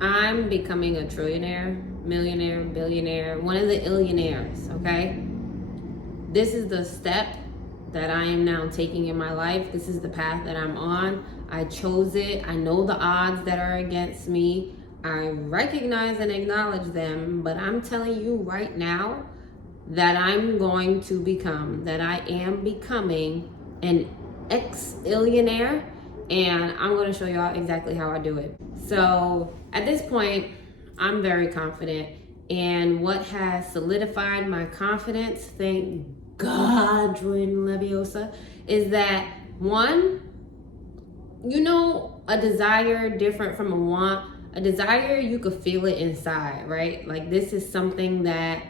I'm becoming a trillionaire, millionaire, billionaire, one of the illionaires, okay? This is the step that I am now taking in my life. This is the path that I'm on. I chose it. I know the odds that are against me. I recognize and acknowledge them, but I'm telling you right now that I am becoming an ex-illionaire, and I'm going to show y'all exactly how I do it. So at this point, I'm very confident, and what has solidified my confidence, thank God, Goin Leviosa, is that one, a desire different from a want. A desire, you could feel it inside, right? Like, this is something that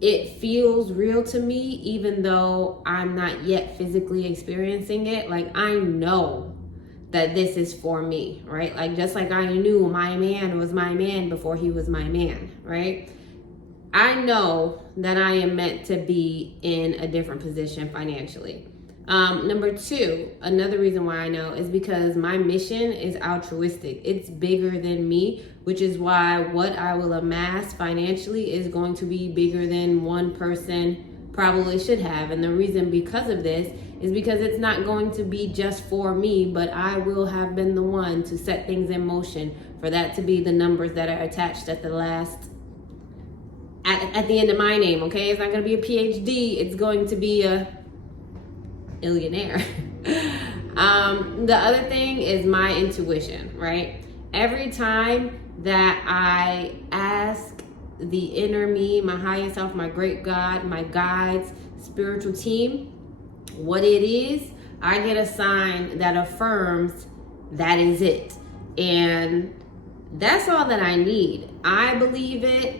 it feels real to me, even though I'm not yet physically experiencing it. Like, I know that this is for me, right? Like, just like I knew my man was my man before he was my man, right? I know that I am meant to be in a different position financially. Number two, another reason why I know is because my mission is altruistic. It's bigger than me, which is why what I will amass financially is going to be bigger than one person probably should have. And the reason because of this is because it's not going to be just for me, but I will have been the one to set things in motion for that to be the numbers that are attached at the end of my name, okay? It's not going to be a PhD. It's going to be a illionaire. The other thing is my intuition, right? Every time that I ask the inner me, my higher self, my great God, my guides, spiritual team, what it is, I get a sign that affirms that is it. And that's all that I need. I believe it.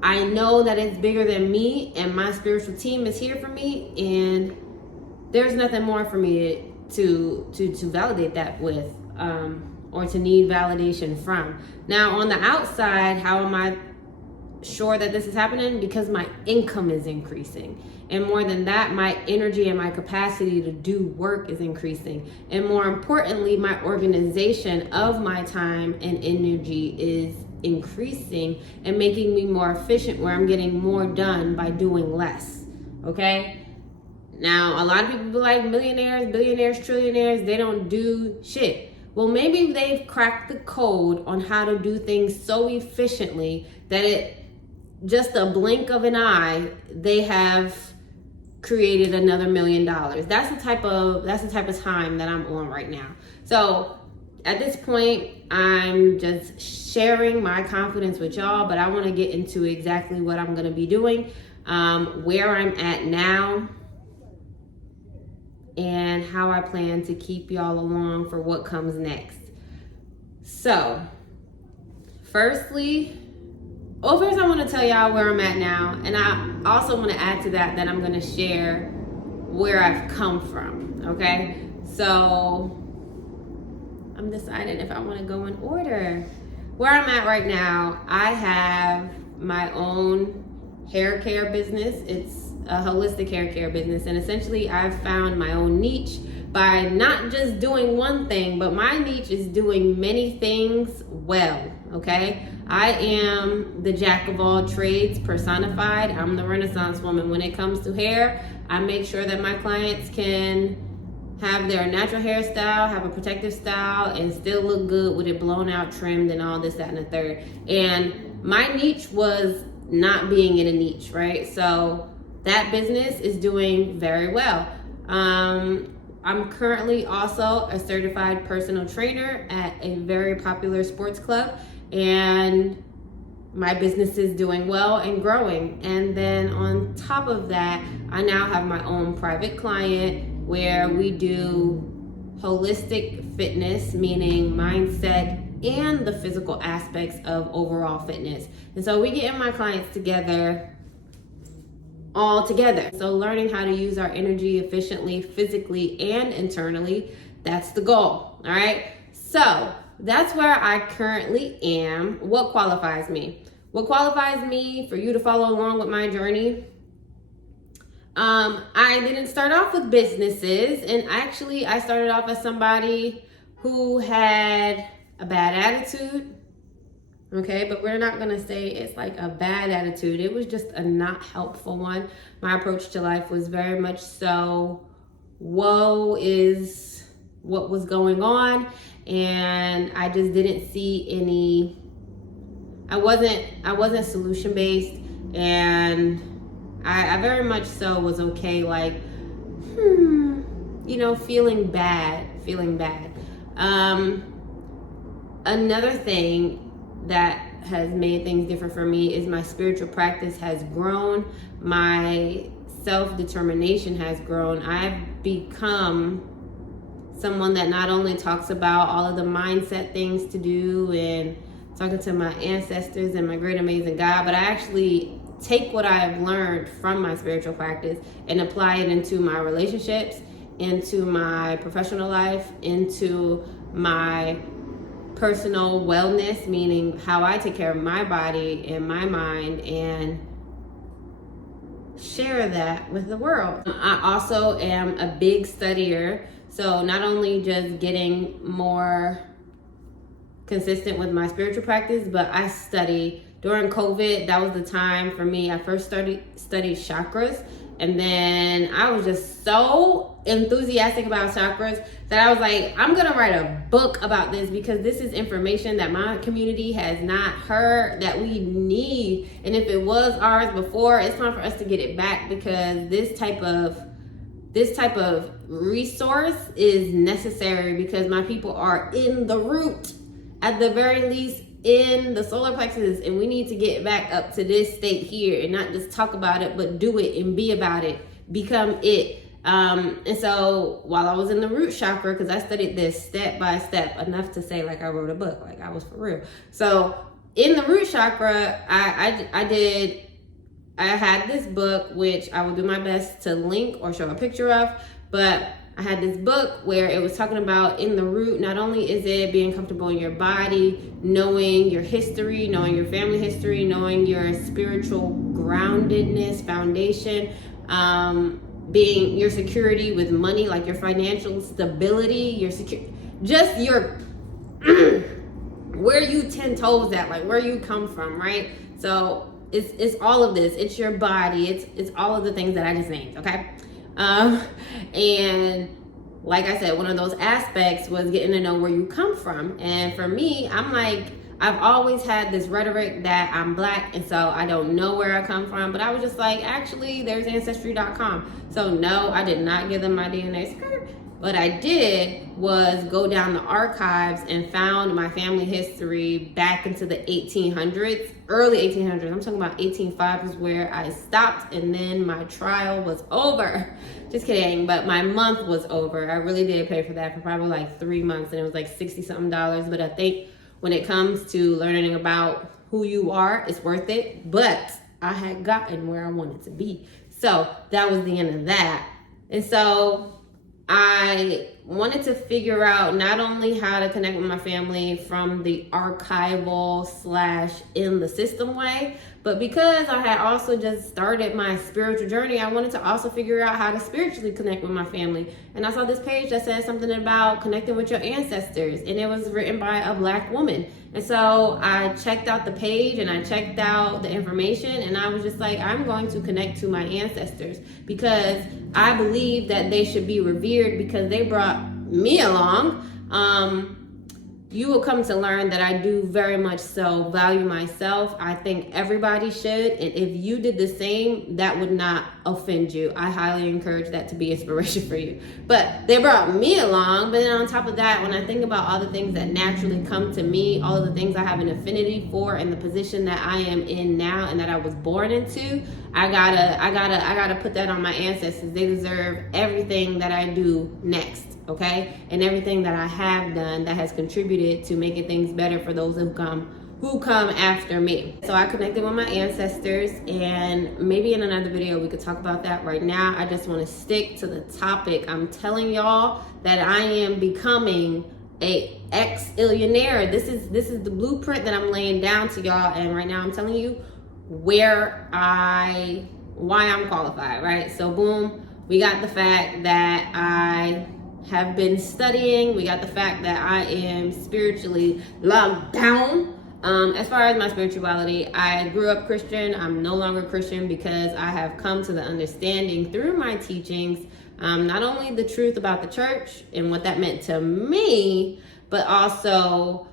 I know that it's bigger than me, and my spiritual team is here for me, and there's nothing more for me to validate that with, or to need validation from. Now, on the outside, how am I sure that this is happening? Because my income is increasing. And more than that, my energy and my capacity to do work is increasing. And more importantly, my organization of my time and energy is increasing and making me more efficient, where I'm getting more done by doing less. Okay? Now, a lot of people be like, millionaires, billionaires, trillionaires, they don't do shit. Well, maybe they've cracked the code on how to do things so efficiently that it just a blink of an eye, they have created another $1 million. That's the type of time that I'm on right now. So at this point, I'm just sharing my confidence with y'all, but I want to get into exactly what I'm going to be doing, where I'm at now, and how I plan to keep y'all along for what comes next. So, first I want to tell y'all where I'm at now, and I also want to add to that I'm going to share where I've come from, okay? So, I'm deciding if I want to go in order. Where I'm at right now, I have my own hair care business. It's a holistic hair care business, and essentially I've found my own niche by not just doing one thing, but my niche is doing many things well, okay? I am the jack of all trades personified. I'm the Renaissance woman. When it comes to hair, I make sure that my clients can have their natural hairstyle, have a protective style, and still look good with it blown out, trimmed, and all this, that, and the third. And my niche was not being in a niche, right? So that business is doing very well. I'm currently also a certified personal trainer at a very popular sports club, and my business is doing well and growing. And then on top of that, I now have my own private client where we do holistic fitness, meaning mindset and the physical aspects of overall fitness. And so we get my clients together all together. So learning how to use our energy efficiently, physically and internally, that's the goal, all right? So that's where I currently am. What qualifies me? What qualifies me for you to follow along with my journey? I didn't start off with businesses, and actually I started off as somebody who had a bad attitude, okay? But we're not gonna say it's like a bad attitude. It was just a not helpful one. My approach to life was very much so, woe is what was going on, and I just didn't see any. I wasn't solution based, and I very much so was okay, like, feeling bad. Another thing that has made things different for me is my spiritual practice has grown. My self-determination has grown. I've become someone that not only talks about all of the mindset things to do and talking to my ancestors and my great amazing God, but I actually take what I've learned from my spiritual practice and apply it into my relationships, into my professional life, into my personal wellness, meaning how I take care of my body and my mind, and share that with the world. I also am a big studier, so not only just getting more consistent with my spiritual practice, but I study. During COVID, that was the time for me. I first studied chakras, and then I was just so enthusiastic about chakras that I was like, I'm gonna write a book about this, because this is information that my community has not heard that we need. And if it was ours before, it's time for us to get it back, because this type of resource is necessary, because my people are in the root, at the very least, in the solar plexus, and we need to get back up to this state here and not just talk about it, but do it and be about it, become it. And so while I was in the root chakra, because I studied this step by step, enough to say like I wrote a book, like I was for real. So in the root chakra, I had this book, which I will do my best to link or show a picture of, but I had this book where it was talking about in the root, not only is it being comfortable in your body, knowing your history, knowing your family history, knowing your spiritual groundedness, foundation, being your security with money, like your financial stability, just your where you 10 toes at, like where you come from, right? So it's all of this. It's your body. It's all of the things that I just named, okay? And like I said, one of those aspects was getting to know where you come from. And for me, I'm like, I've always had this rhetoric that I'm Black, and so I don't know where I come from. But I was just like, actually, there's Ancestry.com. So no, I did not give them my DNA skirt. What I did was go down the archives and found my family history back into the 1800s, early 1800s. I'm talking about 1805 is where I stopped, and then my trial was over. Just kidding, but my month was over. I really did pay for that for probably like 3 months, and it was like $60-something. But I think when it comes to learning about who you are, it's worth it. But I had gotten where I wanted to be. So that was the end of that. And so I wanted to figure out not only how to connect with my family from the archival / in the system way, but because I had also just started my spiritual journey, I wanted to also figure out how to spiritually connect with my family. And I saw this page that said something about connecting with your ancestors, and it was written by a Black woman. And so I checked out the page and I checked out the information, and I was just like, I'm going to connect to my ancestors, because I believe that they should be revered, because they brought me along. You will come to learn that I do very much so value myself. I think everybody should. And if you did the same, that would not offend you. I highly encourage that to be inspiration for you. But they brought me along. But then on top of that, when I think about all the things that naturally come to me, all of the things I have an affinity for, and the position that I am in now and that I was born into, I gotta put that on my ancestors. They deserve everything that I do next. Okay, and everything that I have done that has contributed to making things better for those who come after me. So I connected with my ancestors, and maybe in another video we could talk about that. Right now, I just want to stick to the topic. I'm telling y'all that I am becoming a ex-billionaire. This is the blueprint that I'm laying down to y'all, and right now I'm telling you why I'm qualified, right? So boom, we got the fact that I have been studying. We got the fact that I am spiritually locked down. As far as my spirituality, I grew up Christian. I'm no longer Christian because I have come to the understanding through my teachings, not only the truth about the church and what that meant to me, but also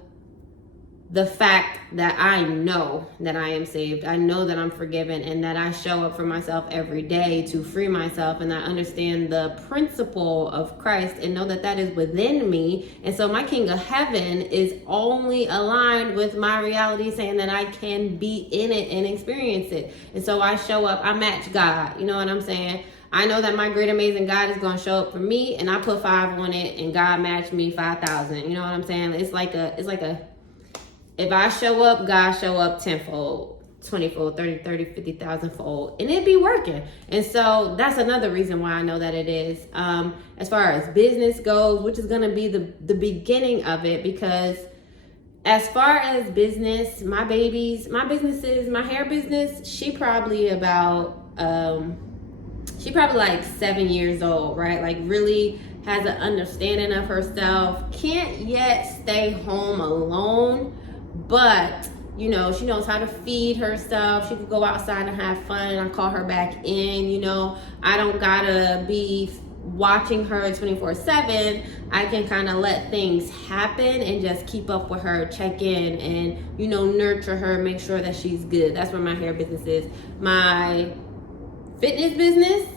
the fact that I know that I am saved. I know that I'm forgiven and that I show up for myself every day to free myself. And I understand the principle of Christ and know that that is within me. And so my King of Heaven is only aligned with my reality, saying that I can be in it and experience it. And so I show up, I match God. You know what I'm saying? I know that my great amazing God is going to show up for me, and I put 5 on it and God matched me 5,000. You know what I'm saying? It's like a if I show up, God show up 10-fold, 20-fold, 30, 50,000-fold, and it be working. And so that's another reason why I know that it is. As far as business goes, which is going to be the beginning of it, because as far as business, my hair business, she probably like 7 years old, right? Like really has an understanding of herself, can't yet stay home alone, but you know, she knows how to feed herself. She can go outside and have fun. I call her back in, you know. I don't gotta be watching her 24/7. I can kind of let things happen and just keep up with her, check in, and you know, nurture her, make sure that she's good. That's where my hair business is. My fitness business,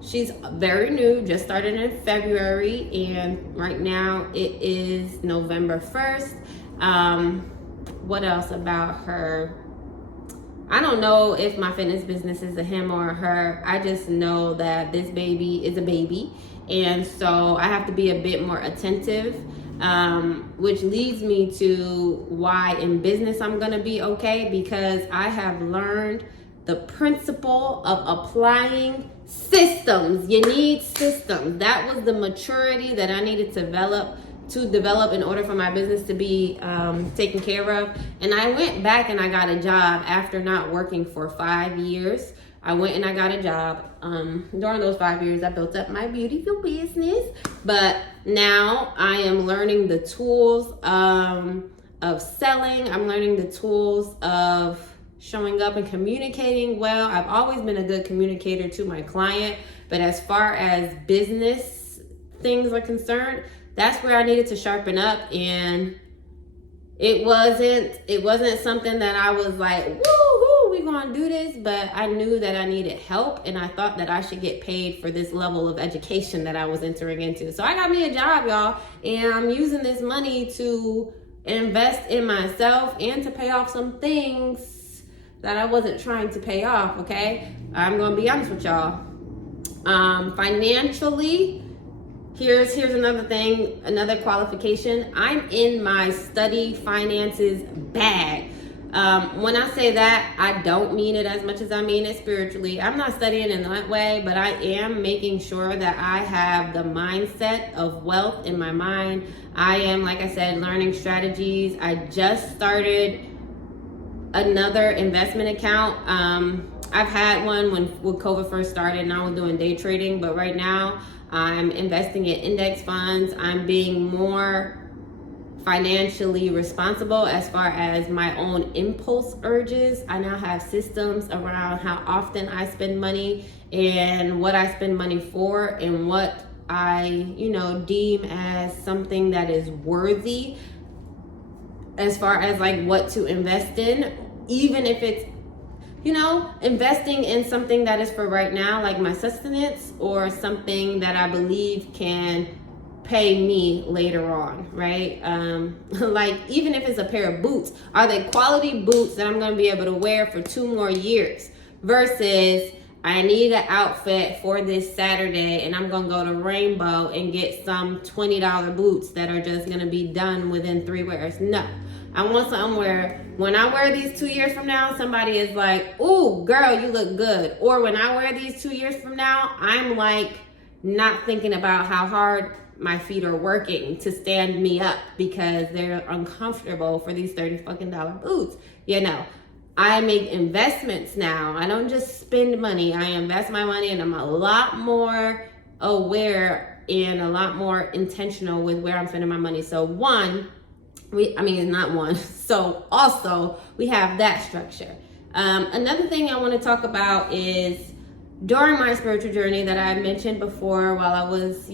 she's very new, just started in February, and right now it is November 1st. What else about her? I don't know if my fitness business is a him or a her. I just know that this baby is a baby, and so I have to be a bit more attentive, which leads me to why in business I'm gonna be okay, because I have learned the principle of applying systems. You need systems. That was the maturity that I needed to develop in order for my business to be taken care of. And I went back and I got a job after not working for 5 years. I went and I got a job. During those 5 years, I built up my beautiful business. But now I am learning the tools of selling. I'm learning the tools of showing up and communicating well. I've always been a good communicator to my client, but as far as business things are concerned, that's where I needed to sharpen up. And it wasn't something that I was like, woo, we gonna do this, but I knew that I needed help, and I thought that I should get paid for this level of education that I was entering into. So I got me a job, y'all, and I'm using this money to invest in myself and to pay off some things that I wasn't trying to pay off, okay? I'm gonna be honest with y'all. Financially, here's another thing, another qualification. I'm in my study finances bag. When I say that, I don't mean it as much as I mean it spiritually. I'm not studying in that way, but I am making sure that I have the mindset of wealth in my mind. I am, like I said, learning strategies. I just started another investment account. I've had one when COVID first started and I was doing day trading, but right now I'm investing in index funds. I'm being more financially responsible as far as my own impulse urges. I now have systems around how often I spend money and what I spend money for and what I, deem as something that is worthy as far as like what to invest in, even if it's, investing in something that is for right now, like my sustenance, or something that I believe can pay me later on, right? Like even if it's a pair of boots, are they quality boots that I'm going to be able to wear for 2 more years versus I need an outfit for this Saturday and I'm going to go to Rainbow and get some $20 boots that are just going to be done within 3 wears. No. I want something where when I wear these 2 years from now, somebody is like, ooh, girl, you look good. Or when I wear these 2 years from now, I'm like not thinking about how hard my feet are working to stand me up because they're uncomfortable for these $30 fucking boots. I make investments now. I don't just spend money. I invest my money, and I'm a lot more aware and a lot more intentional with where I'm spending my money. So one, Not one. So also we have that structure. Another thing I want to talk about is during my spiritual journey that I mentioned before, while I was,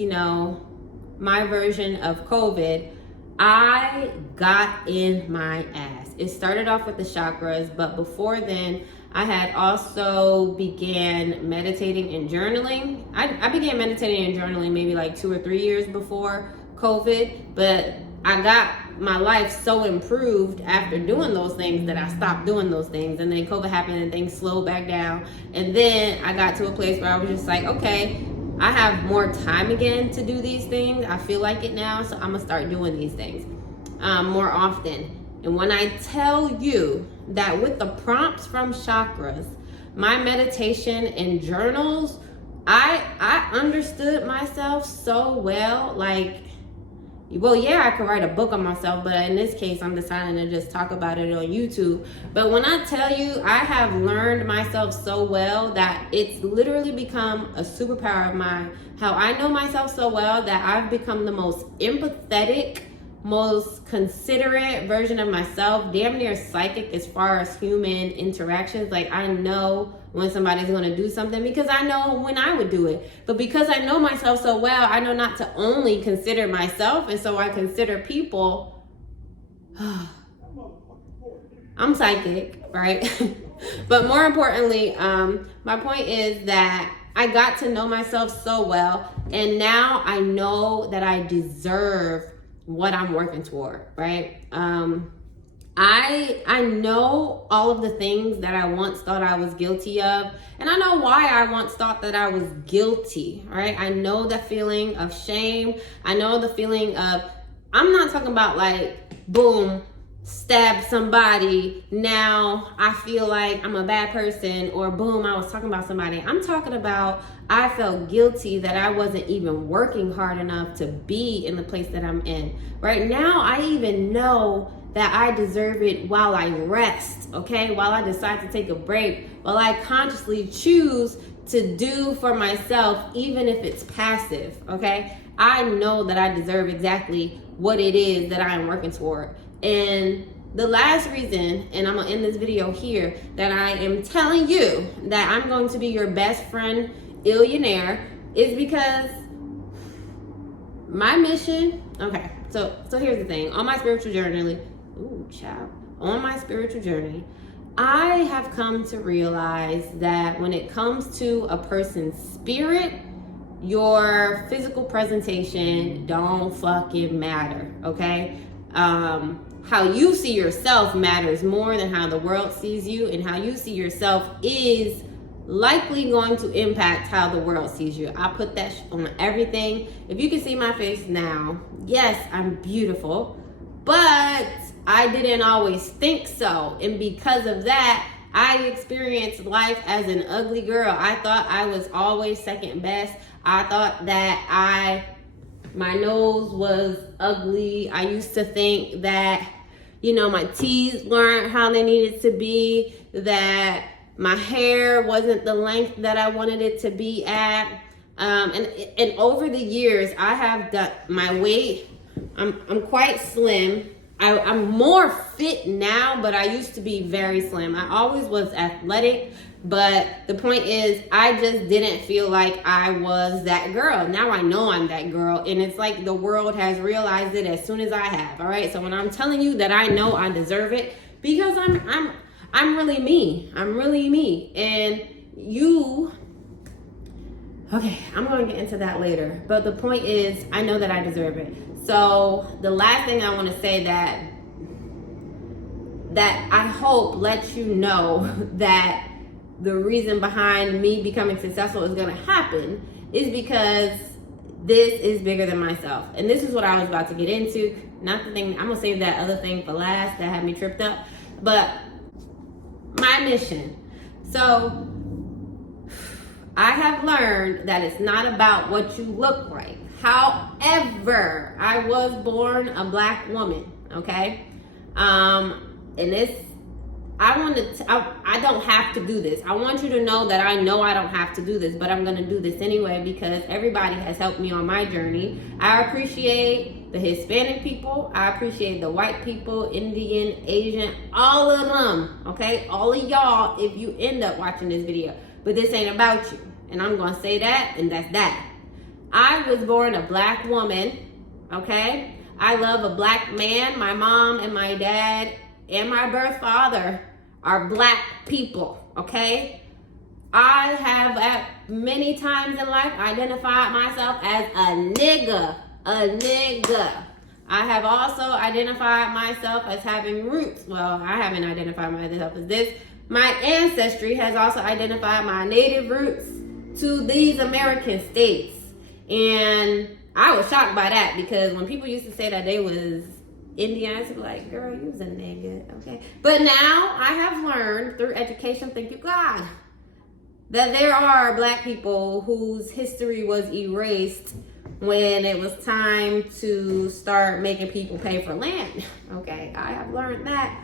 my version of COVID, I got in my ass. It started off with the chakras, but before then, I had also began meditating and journaling. I began meditating and journaling maybe like 2 or 3 years before COVID, but I got my life so improved after doing those things that I stopped doing those things. And then COVID happened and things slowed back down. And then I got to a place where I was just like, okay, I have more time again to do these things. I feel like it now, so I'm gonna start doing these things more often. And when I tell you that with the prompts from chakras, my meditation and journals, I understood myself so well. Like, well, yeah, I could write a book on myself, but in this case, I'm deciding to just talk about it on YouTube. But when I tell you, I have learned myself so well that it's literally become a superpower of mine. How I know myself so well that I've become the most empathetic, most considerate version of myself, damn near psychic as far as human interactions. Like, I know when somebody's going to do something because I know when I would do it. But because I know myself so well, I know not to only consider myself, and so I consider people. I'm psychic, right? But more importantly, my point is that I got to know myself so well, and now I know that I deserve what I'm working toward, right? I know all of the things that I once thought I was guilty of, and I know why I once thought that I was guilty, right? I know the feeling of shame. I know the feeling of, I'm not talking about like, boom, stab somebody, now I feel like I'm a bad person, or boom, I was talking about somebody. I'm talking about I felt guilty that I wasn't even working hard enough to be in the place that I'm in. Right now, I even know that I deserve it while I rest, okay? While I decide to take a break, while I consciously choose to do for myself, even if it's passive, okay? I know that I deserve exactly what it is that I am working toward. And the last reason, and I'm gonna end this video here, that I am telling you that I'm going to be your best friend, billionaire, is because my mission, okay, so here's the thing. On my spiritual journey, on my spiritual journey, I have come to realize that when it comes to a person's spirit, your physical presentation don't fucking matter, okay? How you see yourself matters more than how the world sees you, and how you see yourself is likely going to impact how the world sees you. I put that on everything. If you can see my face now, yes, I'm beautiful, but I didn't always think so. And because of that, I experienced life as an ugly girl. I thought I was always second best. I thought that my nose was ugly. I used to think that, my teeth weren't how they needed to be, that my hair wasn't the length that I wanted it to be at. And over the years, I have got my weight. I'm quite slim. I'm more fit now, but I used to be very slim. I always was athletic, but the point is, I just didn't feel like I was that girl. Now I know I'm that girl, and it's like the world has realized it as soon as I have. All right, so when I'm telling you that I know I deserve it, because I'm really me. I'm really me, and you. Okay, I'm going to get into that later. But the point is, I know that I deserve it. So the last thing I want to say that I hope lets you know that the reason behind me becoming successful is going to happen is because this is bigger than myself. And this is what I was about to get into. Not the thing, I'm going to save that other thing for last that had me tripped up. But my mission. So I have learned that it's not about what you look like. However, I was born a Black woman, okay? And this, I don't have to do this. I want you to know that I know I don't have to do this, but I'm gonna do this anyway because everybody has helped me on my journey. I appreciate the Hispanic people. I appreciate the white people, Indian, Asian, all of them, okay? All of y'all, if you end up watching this video. But this ain't about you. And I'm going to say that, and that's that. I was born a black woman, okay? I love a black man. My mom and my dad and my birth father are black people, okay? I have at many times in life identified myself as a nigga. I have also identified myself as having roots. Well, I haven't identified myself as this. My ancestry has also identified my native roots to these American states. And I was shocked by that, because when people used to say that they was Indian, I was like, girl, you was a nigga, okay? But now I have learned through education, thank you God, that there are black people whose history was erased when it was time to start making people pay for land. Okay, I have learned that.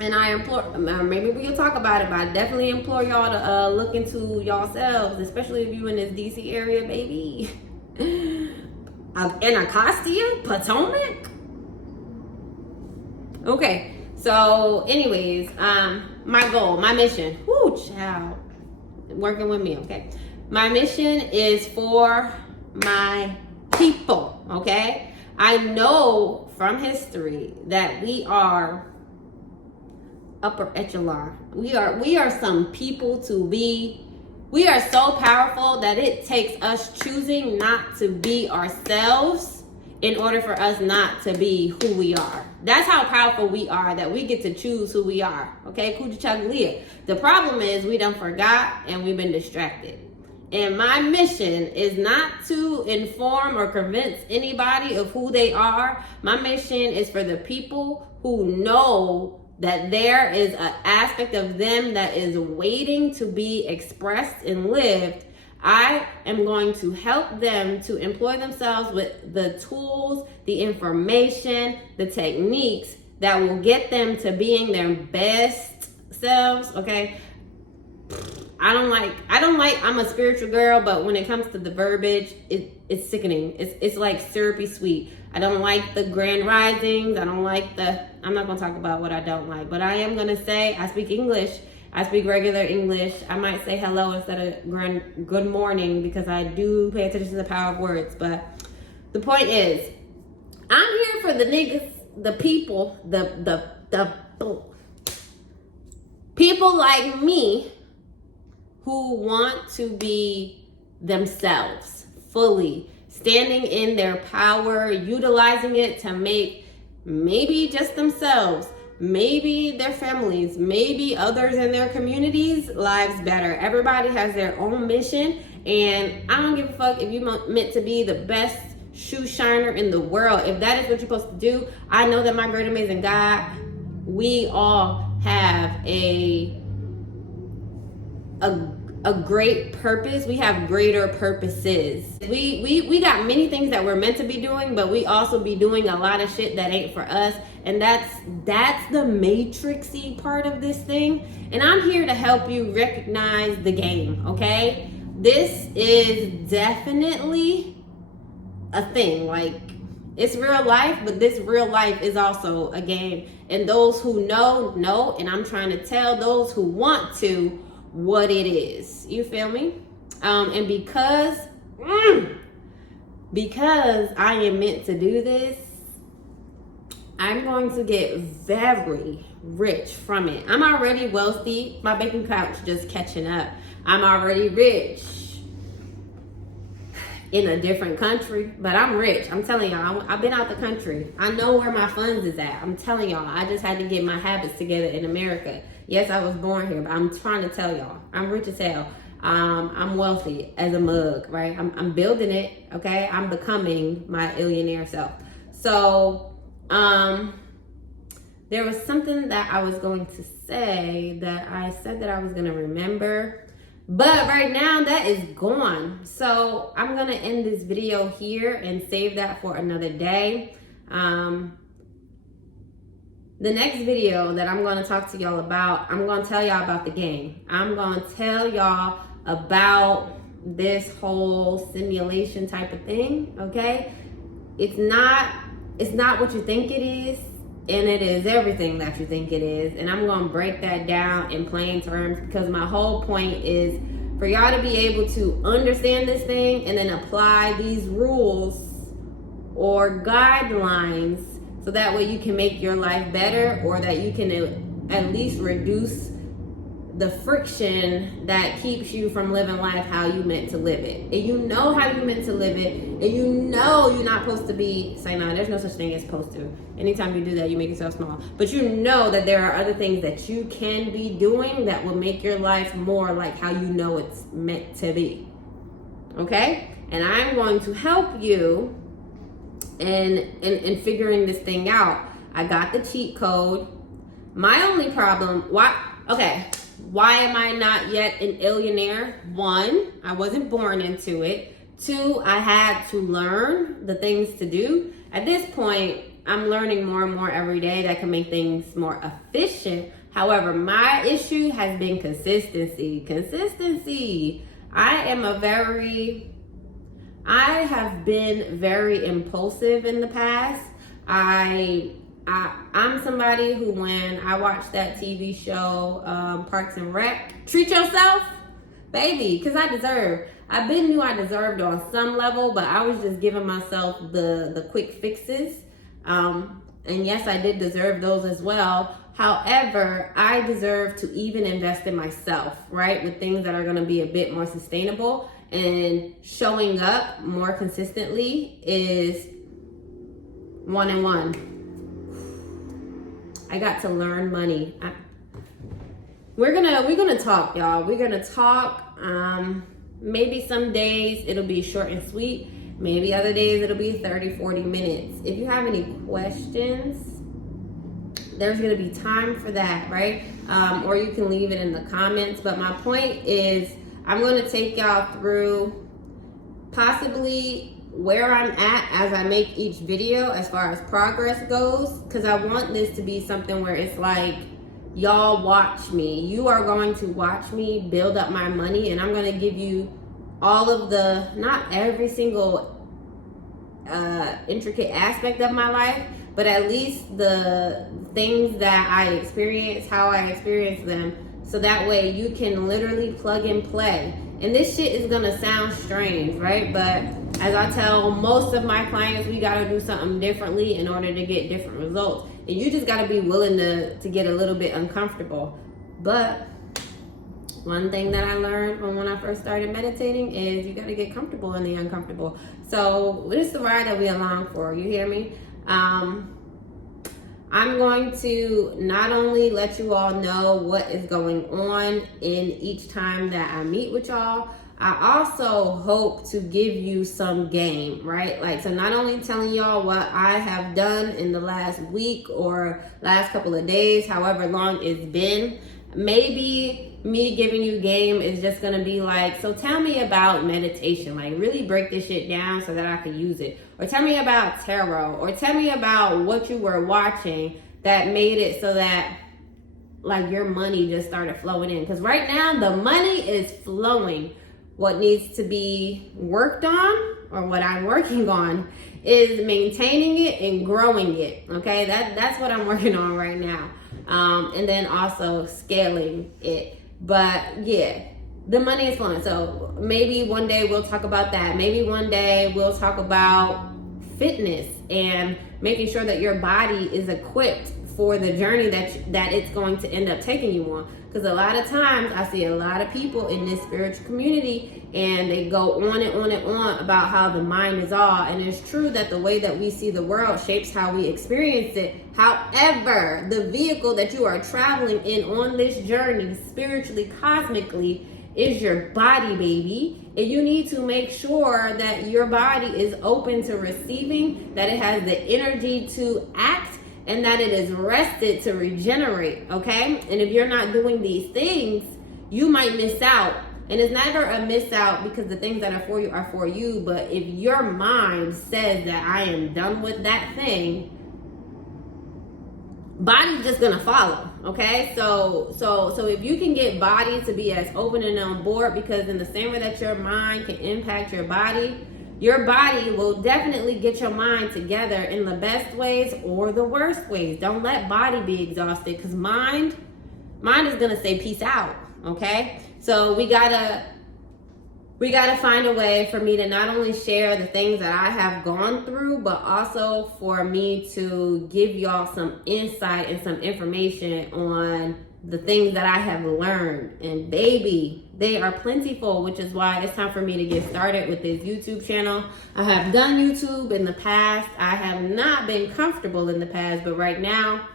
And I implore, maybe we'll talk about it, but I definitely implore y'all to look into yourselves, especially if you in this DC area, baby. Anacostia, Potomac. Okay, so anyways, my goal, my mission, whoo, child, working with me, okay? My mission is for my people, okay? I know from history that we are upper echelon. We are some people to be. We are so powerful that it takes us choosing not to be ourselves in order for us not to be who we are. That's how powerful we are, that we get to choose who we are. Okay, Kujichaglia. The problem is we done forgot and we've been distracted. And my mission is not to inform or convince anybody of who they are. My mission is for the people who know that there is an aspect of them that is waiting to be expressed and lived. I am going to help them to employ themselves with the tools, the information, the techniques that will get them to being their best selves, okay? I'm a spiritual girl, but when it comes to the verbiage, it's sickening. It's like syrupy sweet. I don't like the grand risings. I'm not going to talk about what I don't like, but I am going to say I speak English. I speak regular English. I might say hello instead of good morning, because I do pay attention to the power of words. But the point is, I'm here for the niggas, the people, the people like me who want to be themselves fully, standing in their power, utilizing it to make maybe just themselves, maybe their families, maybe others in their communities' lives better. Everybody has their own mission, and I don't give a fuck if you're meant to be the best shoe shiner in the world. If that is what you're supposed to do, I know that my great amazing God, we all have a great purpose. We have greater purposes. We got many things that we're meant to be doing, but we also be doing a lot of shit that ain't for us. And that's the matrixy part of this thing. And I'm here to help you recognize the game, okay? This is definitely a thing. Like, it's real life, but this real life is also a game. And those who know, and I'm trying to tell those who want to what it is. You feel me? And because I am meant to do this, I'm going to get very rich from it. I'm already wealthy. My bank account's just catching up. I'm already rich in a different country, but I'm rich. I'm telling y'all, I've been out the country. I know where my funds is at. I'm telling y'all, I just had to get my habits together in America. Yes, I was born here, but I'm trying to tell y'all, I'm rich as hell. I'm wealthy as a mug, right? I'm building it, okay? I'm becoming my billionaire self. So, there was something that I was going to say that I said that I was going to remember, but right now that is gone. So I'm going to end this video here and save that for another day. The next video that I'm going to talk to y'all about, I'm going to tell y'all about the game. I'm going to tell y'all about this whole simulation type of thing, okay? it's not what you think it is, and it is everything that you think it is. And I'm going to break that down in plain terms, because my whole point is for y'all to be able to understand this thing and then apply these rules or guidelines, so that way you can make your life better, or that you can at least reduce the friction that keeps you from living life how you meant to live it. And you know how you meant to live it, and you know you're not supposed to be saying, no, there's no such thing as supposed to. Anytime you do that, you make yourself small. But you know that there are other things that you can be doing that will make your life more like how you know it's meant to be. Okay? And I'm going to help you in figuring this thing out. I got the cheat code. My only problem, why am I not yet an billionaire? 1, I wasn't born into it. 2, I had to learn the things to do. At this point, I'm learning more and more every day that can make things more efficient. However, my issue has been consistency. I have been very impulsive in the past. I'm somebody who, when I watch that TV show, Parks and Rec, treat yourself, baby, because I knew I deserved on some level, but I was just giving myself the quick fixes. And yes, I did deserve those as well. However, I deserve to even invest in myself, right? With things that are going to be a bit more sustainable, and showing up more consistently is 1 and 1. I got to learn money. We're gonna talk, y'all. We're gonna talk. Maybe some days it'll be short and sweet. Maybe other days it'll be 30, 40 minutes. If you have any questions, there's gonna be time for that, right? Or you can leave it in the comments. But my point is, I'm gonna take y'all through possibly where I'm at as I make each video as far as progress goes, because I want this to be something where it's like, y'all watch me. You are going to watch me build up my money, and I'm going to give you all of the, not every single intricate aspect of my life, but at least the things that I experience, how I experience them, so that way you can literally plug and play. And this shit is gonna sound strange, right? But as I tell most of my clients, we gotta do something differently in order to get different results. And you just gotta be willing to get a little bit uncomfortable. But one thing that I learned from when I first started meditating is you gotta get comfortable in the uncomfortable. So this is the ride that we along for, you hear me? I'm going to not only let you all know what is going on in each time that I meet with y'all, I also hope to give you some game, right? Like, so not only telling y'all what I have done in the last week or last couple of days, however long it's been, maybe me giving you game is just gonna be like, so tell me about meditation, like really break this shit down so that I can use it. Or tell me about tarot, or tell me about what you were watching that made it so that like your money just started flowing in. Because right now the money is flowing. What needs to be worked on, or what I'm working on, is maintaining it and growing it. Okay, that's what I'm working on right now. And then also scaling it. But yeah, the money is flowing. So maybe one day we'll talk about that. Maybe one day we'll talk about fitness and making sure that your body is equipped for the journey that it's going to end up taking you on. Because a lot of times I see a lot of people in this spiritual community, and they go on and on and on about how the mind is all. And it's true that the way that we see the world shapes how we experience it. However, the vehicle that you are traveling in on this journey, spiritually, cosmically, is your body, baby. And you need to make sure that your body is open to receiving, that it has the energy to act, and that it is rested to regenerate, okay? And if you're not doing these things, you might miss out. And it's never a miss out, because the things that are for you. But if your mind says that I am done with that thing, body's just gonna follow, okay? So if you can get body to be as open and on board, because in the same way that your mind can impact your body, Your body will definitely get your mind together in the best ways or the worst ways. Don't let body be exhausted, because mind is gonna say peace out. Okay, so we gotta find a way for me to not only share the things that I have gone through, but also for me to give y'all some insight and some information on the things that I have learned. And baby, they are plentiful, which is why it's time for me to get started with this YouTube channel. I have done YouTube in the past. I have not been comfortable in the past, but right now,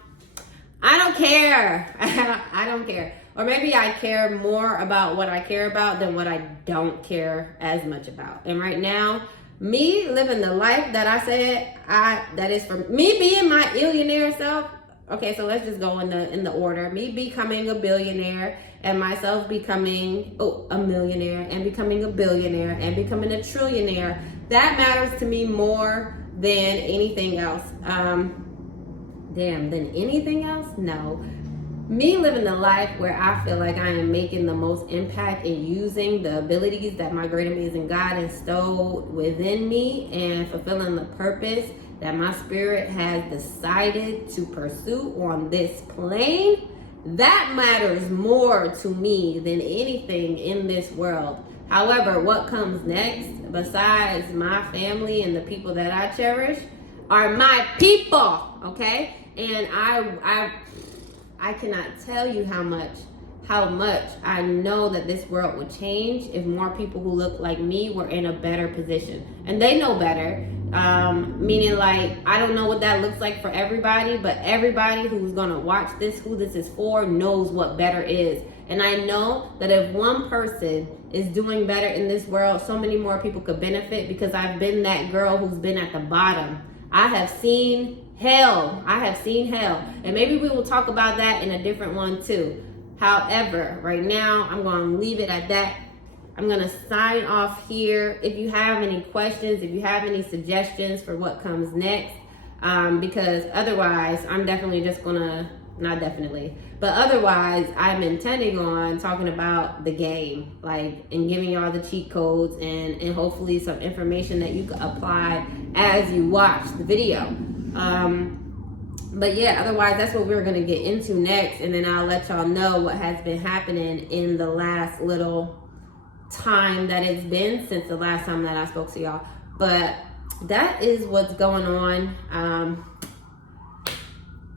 I don't care. I don't care. Or maybe I care more about what I care about than what I don't care as much about. And right now, me living the life that I said that is for me being my billionaire self. Okay, so let's just go in the order. Me becoming a billionaire, and myself becoming a millionaire, and becoming a billionaire, and becoming a trillionaire. That matters to me more than anything else. Than anything else? No. Me living the life where I feel like I am making the most impact and using the abilities that my great amazing God bestowed within me, and fulfilling the purpose that my spirit has decided to pursue on this plane, that matters more to me than anything in this world. However, what comes next, besides my family and the people that I cherish, are my people, okay? And I cannot tell you how much I know that this world would change if more people who look like me were in a better position. And they know better, meaning like, I don't know what that looks like for everybody, but everybody who's gonna watch this, who this is for, knows what better is. And I know that if one person is doing better in this world, so many more people could benefit, because I've been that girl who's been at the bottom. I have seen hell. And maybe we will talk about that in a different one too. However, right now, I'm going to leave it at that. I'm going to sign off here. If you have any questions, if you have any suggestions for what comes next, because otherwise, I'm definitely just going to, not definitely, but otherwise, I'm intending on talking about the game, like, and giving y'all the cheat codes and hopefully some information that you can apply as you watch the video. But yeah, otherwise, that's what we're going to get into next. And then I'll let y'all know what has been happening in the last little time that it's been since the last time that I spoke to y'all. But that is what's going on.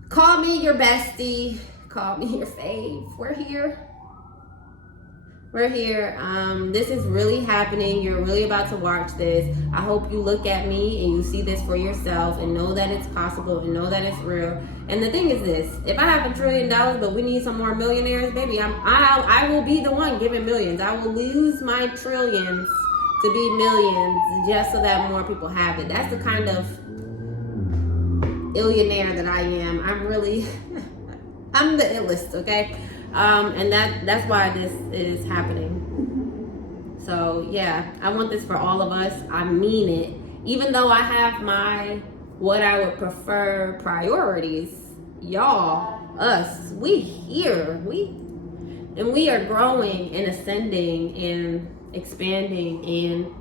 Call me your bestie. Call me your fave. We're here. This is really happening. You're really about to watch this. I hope you look at me and you see this for yourself and know that it's possible and know that it's real. And the thing is this: if I have $1 trillion, but we need some more millionaires, baby, I will be the one giving millions. I will lose my trillions to be millions just so that more people have it. That's the kind of billionaire that I am. I'm the illest, okay? And that's why this is happening. So yeah, I want this for all of us. I mean it. Even though I have my, what I would prefer priorities, y'all, us, we here. We are growing and ascending and expanding, and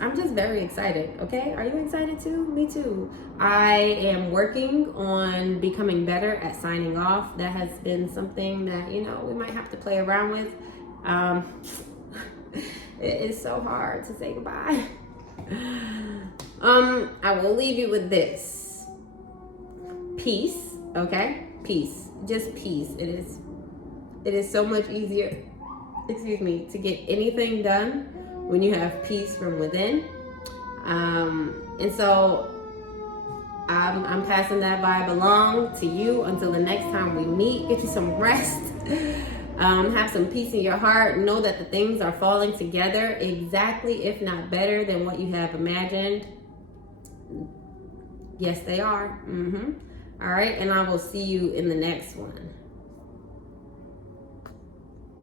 I'm just very excited, okay? Are you excited too? Me too. I am working on becoming better at signing off. That has been something that, we might have to play around with. It is so hard to say goodbye. I will leave you with this. Peace, okay? Peace. Just peace. It is so much easier, to get anything done when you have peace from within. And so I'm passing that vibe along to you until the next time we meet. Get you some rest. Have some peace in your heart. Know that the things are falling together exactly, if not better, than what you have imagined. Yes, they are. All right, and I will see you in the next one.